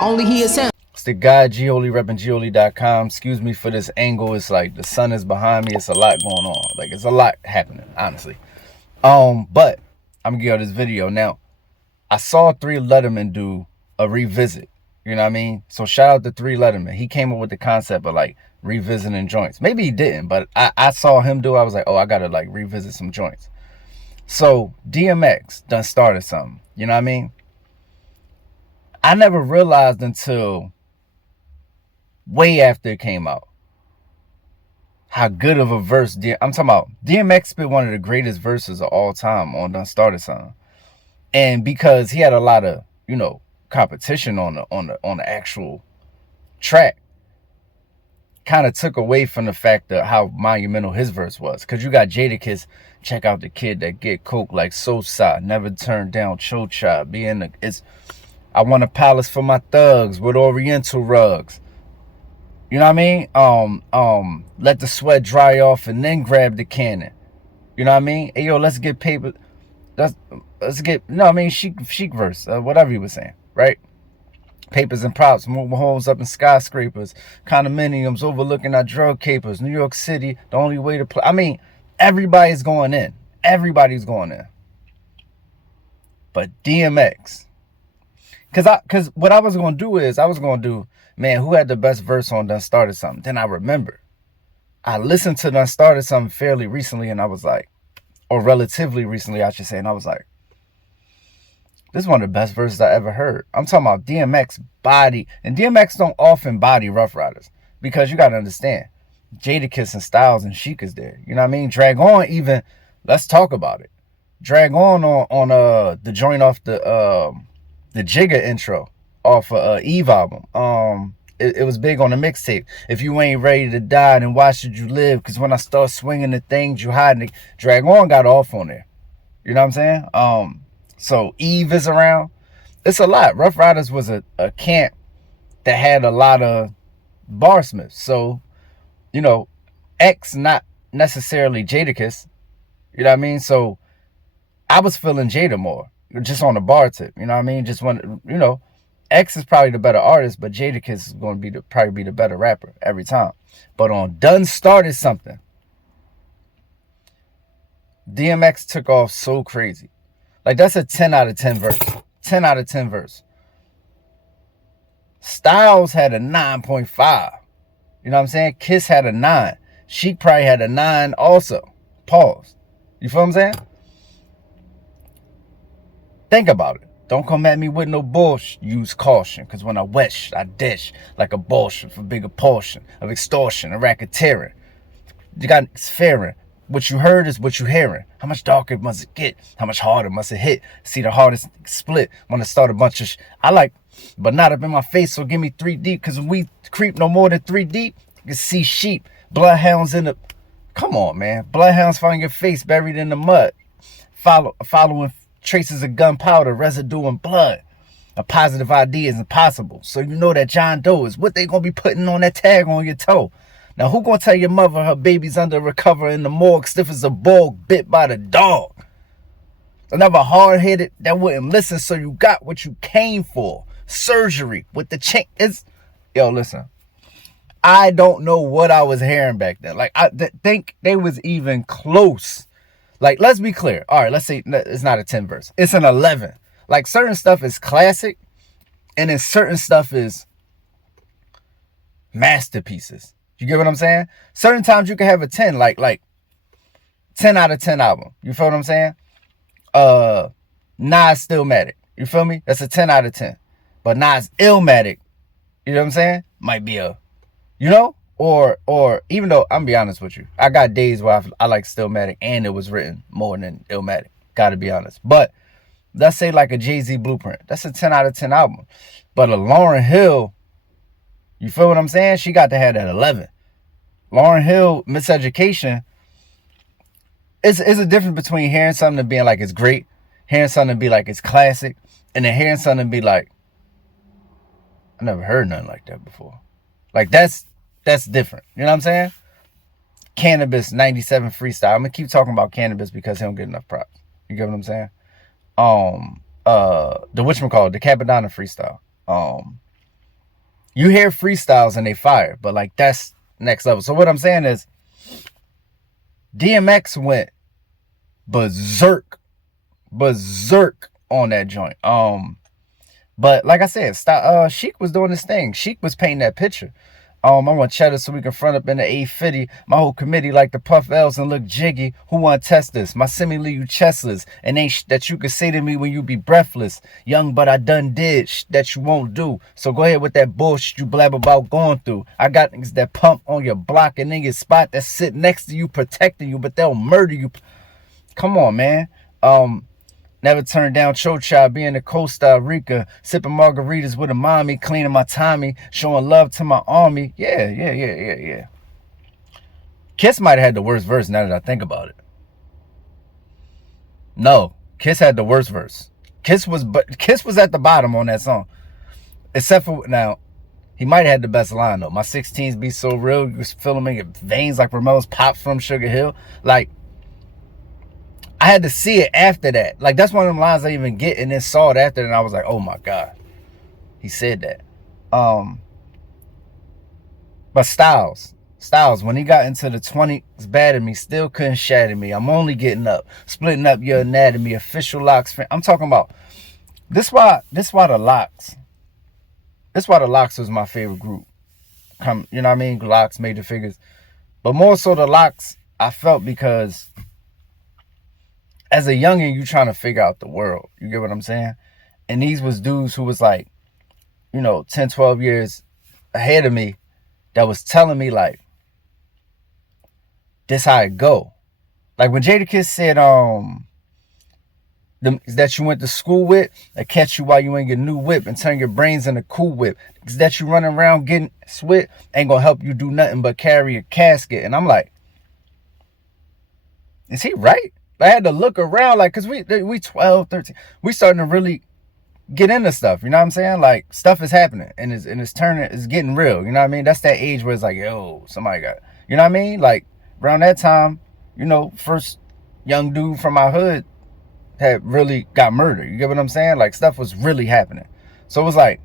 Only he is him. It's the guy Gioli repping Gioli.com. Excuse me for this angle. It's like the sun is behind me. It's a lot going on. Like it's a lot happening, honestly. But I'm gonna give you this video. Now, I saw 3 Letterman do a revisit. You know what I mean? So shout out to 3 Letterman. He came up with the concept of like revisiting joints. Maybe he didn't, but I saw him do it. I was like, oh, I gotta like revisit some joints. So DMX done started something. You know what I mean? I never realized until way after it came out how good of a verse I'm talking about. DMX spit one of the greatest verses of all time on Done Started Something. And because he had a lot of, competition on the actual track, kind of took away from the fact of how monumental his verse was. Because you got Jadakiss, check out the kid that get coke like Sosa, never turn down Chocha, I want a palace for my thugs with Oriental rugs. You know what I mean? Let the sweat dry off and then grab the cannon. You know what I mean? Hey, yo, let's get paper. Let's get, chic verse, whatever he was saying, right? Papers and props, moving homes up in skyscrapers, condominiums overlooking our drug capers, New York City, the only way to play. I mean, everybody's going in. Everybody's going in. But DMX, because what I was going to do is, man, who had the best verse on Done Started Something? Then I remembered. I listened to Done Started Something fairly recently, and I was like, or relatively recently, I should say, and I was like, this is one of the best verses I ever heard. I'm talking about DMX body, and DMX don't often body Rough Riders, because you got to understand, Jadakiss and Styles and Chic is there. You know what I mean? Drag On even, let's talk about it. Drag On the joint off the Jigga intro off Eve album. It was big on the mixtape. If you ain't ready to die, then why should you live? Because when I start swinging the things you hiding, Drag On got off on there. You know what I'm saying? So Eve is around. It's a lot. Rough Riders was a camp that had a lot of barsmiths. So, X not necessarily Jadakiss. You know what I mean? So I was feeling Jada more, just on the bar tip. You know what I mean? Just when, X is probably the better artist, but Jadakiss is going to probably be the better rapper every time. But on Done Started Something, DMX took off so crazy. Like, that's a 10 out of 10 verse. 10 out of 10 verse. Styles had a 9.5. You know what I'm saying? Kiss had a 9. Chic probably had a 9 also. Pause. You feel what I'm saying? Think about it. Don't come at me with no bullshit. Use caution, because when I wish, I dish like a bullshit for bigger portion of extortion and racketeering. You got fearing. What you heard is what you hearing. How much darker must it get? How much harder must it hit? See the hardest split. Want to start a bunch of I like, but not up in my face, so give me 3 deep, because when we creep no more than 3 deep, you can see sheep, bloodhounds in the... Come on, man. Bloodhounds find your face buried in the mud. Following traces of gunpowder, residue, and blood. A positive ID is impossible. So you know that John Doe is what they gonna be putting on that tag on your toe. Now who gonna tell your mother her baby's under recover in the morgue, stiff as a bull, bit by the dog? Another hard-headed that wouldn't listen, so you got what you came for. Surgery with the chain. Yo, listen. I don't know what I was hearing back then. Like, I think they was even close. Like, let's be clear. All right, let's say it's not a 10 verse. It's an 11. Like, certain stuff is classic, and then certain stuff is masterpieces. You get what I'm saying? Certain times you can have a 10, like 10 out of 10 album. You feel what I'm saying? Nas Stillmatic. You feel me? That's a 10 out of 10. But Nas Illmatic, you know what I'm saying? Might be a, or even though, I'm gonna be honest with you, I got days where I like Stillmatic and it was written more than Illmatic. Gotta be honest. But let's say like a Jay-Z Blueprint. That's a 10 out of 10 album. But a Lauryn Hill, you feel what I'm saying? She got to have that 11. Lauryn Hill, Miseducation, it's a difference between hearing something and being like it's great, hearing something and be like it's classic, and then hearing something and be like, I never heard nothing like that before. Like, that's different. You know what I'm saying? Cannabis 97 freestyle. I'm gonna keep talking about Cannabis because he don't get enough props. You get what I'm saying? The whatchamacallit, the Capadonna freestyle. You hear freestyles and they fire, but like that's next level. So what I'm saying is DMX went berserk on that joint. But like I said, Sheik was doing his thing. Sheik was painting that picture. I want cheddar so we can front up in the 850. My whole committee like to puff L's and look jiggy. Who want to test this? My simile you chestless. And ain't that you could say to me when you be breathless. Young but I done did that you won't do. So go ahead with that bullshit you blab about going through. I got niggas that pump on your block and in your spot that sit next to you protecting you, but they'll murder you. Come on, man. Never turned down Chocha, being a Costa Rica, sipping margaritas with a mommy, cleaning my Tommy, showing love to my army. Yeah. Kiss might have had the worst verse now that I think about it. No, Kiss had the worst verse. Kiss was at the bottom on that song. Except for, now, he might have had the best line though. My 16s be so real, you was feeling in your veins like Ramel's pops from Sugar Hill. Like, I had to see it after that. Like, that's one of them lines I even get, and then saw it after, and I was like, oh my God. He said that. But Styles, when he got into the 20s, bad at me, still couldn't shatter me. I'm only getting up, splitting up your anatomy, official LOX. I'm talking about, this why the LOX was my favorite group. You know what I mean? LOX, Major Figures. But more so the LOX, I felt because as a youngin', you trying to figure out the world. You get what I'm saying? And these was dudes who was like, 10, 12 years ahead of me that was telling me like, this how it go. Like when Jadakiss said, that you went to school with, that catch you while you in your new whip and turn your brains into cool whip. That you running around getting sweat ain't gonna help you do nothing but carry a casket. And I'm like, is he right? I had to look around, like, because we 12, 13. We starting to really get into stuff, you know what I'm saying? Like, stuff is happening, and it's turning, it's getting real, you know what I mean? That's that age where it's like, yo, somebody got, you know what I mean? Like, around that time, first young dude from my hood had really got murdered, you get what I'm saying? Like, stuff was really happening. So it was like,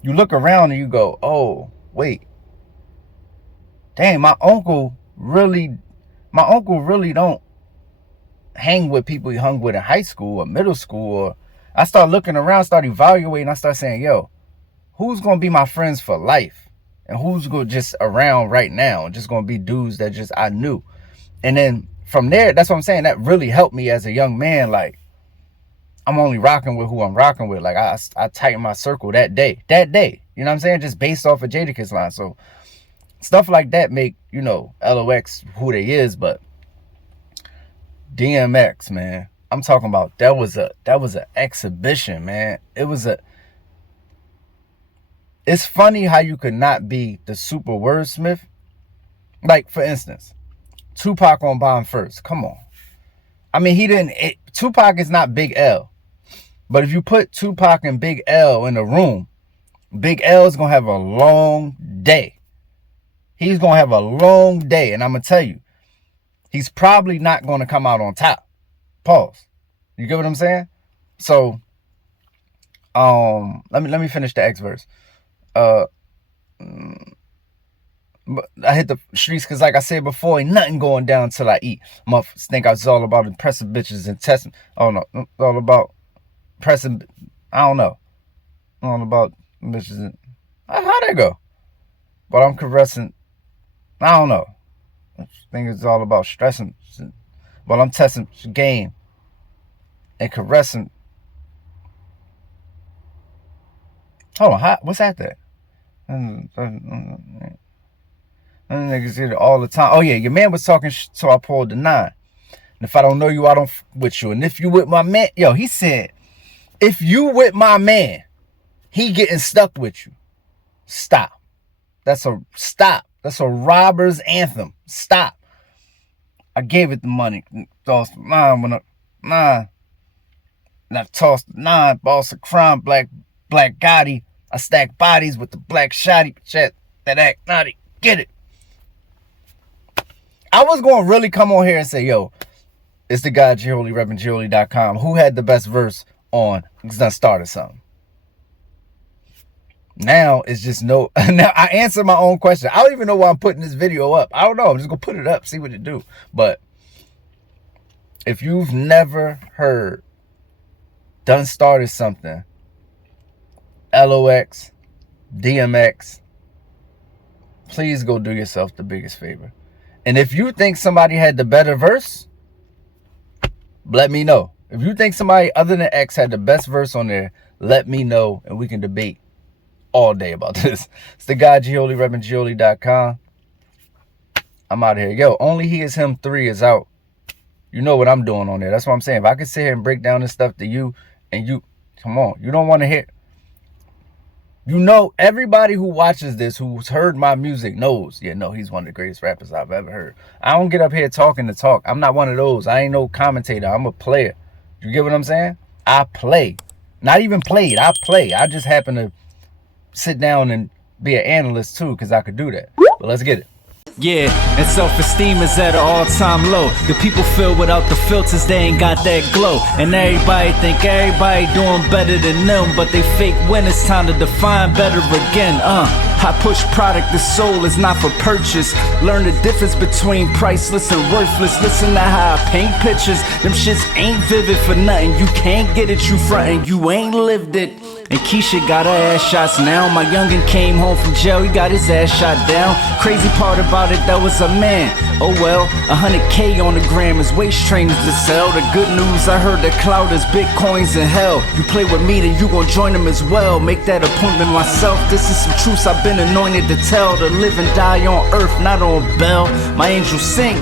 you look around and you go, oh, wait. Dang, my uncle really don't hang with people he hung with in high school or middle school. Or I start looking around, start evaluating, I start saying, yo, who's gonna be my friends for life? And who's gonna just around right now and just gonna be dudes that just I knew. And then from there, that's what I'm saying, that really helped me as a young man. Like, I'm only rocking with who I'm rocking with. Like, I tightened my circle that day, you know what I'm saying, just based off of Jadakiss line. So stuff like that make, LOX who they is. But DMX, man, I'm talking about, that was an exhibition, man. It's funny how you could not be the super wordsmith. Like, for instance, Tupac on Bomb First. Come on. I mean, Tupac is not Big L. But if you put Tupac and Big L in a room, Big L is going to have a long day. He's going to have a long day. And I'm going to tell you, he's probably not going to come out on top. Pause. You get what I'm saying? So, let me finish the X verse. I hit the streets because, like I said before, ain't nothing going down till I eat. Motherfuckers think I was all about impressing bitches and testing. Oh no, it's all about pressing. I don't know. All about bitches. And, how'd that go? But I'm caressing. I don't know. I think it's all about stressing. But I'm testing game and caressing. Hold on, what's that there? Niggas hear it all the time. Oh yeah, your man was talking so I pulled the 9. And if I don't know you, I don't with you. And if you with my man, yo, he said, if you with my man, he getting stuck with you. Stop. That's a robber's anthem. Stop. I gave it the money. Tossed 9 when 9. And I tossed 9. Boss of crime, black Gotti. I stack bodies with the black shotty. Chat that act naughty. Get it. I was going to really come on here and say, yo, it's the guy Gioli, repping Gioli.com. Who had the best verse on Done Started Something? Now it's just no. Now I answer my own question. I don't even know why I'm putting this video up. I don't know. I'm just gonna put it up, see what it do. But if you've never heard Done Started Something, LOX DMX, please go do yourself the biggest favor. And if you think somebody had the better verse, let me know. If you think somebody other than X had the best verse on there, let me know and we can debate all day about this. It's the guy Gioli, repping Gioli.com. I'm out of here. Yo, Only He Is Him 3 is out. You know what I'm doing on there. That's what I'm saying. If I could sit here and break down this stuff to you and you, come on, you don't want to hear. You know, everybody who watches this, who's heard my music knows, yeah, no, he's one of the greatest rappers I've ever heard. I don't get up here talking to talk. I'm not one of those. I ain't no commentator. I'm a player. You get what I'm saying? I play. Not even played. I play. I just happen to sit down and be an analyst too, because I could do that. But let's get it. Yeah, and self-esteem is at an all-time low. The people feel without the filters, they ain't got that glow. And everybody think everybody doing better than them, but they fake when it's time to define better again. I push product, the soul is not for purchase. Learn the difference between priceless and worthless. Listen to how I paint pictures. Them shits ain't vivid for nothing. You can't get it, you frontin', you ain't lived it. And Keisha got her ass shots now. My youngin' came home from jail, he got his ass shot down. Crazy part about it, that was a man. Oh well, 100K on the gram is waist trainers to sell. The good news, I heard that cloud is bitcoins in hell. You play with me, then you gon' join them as well. Make that appointment myself, this is some truths I've been anointed to tell. To live and die on earth, not on Bell. My angels sing.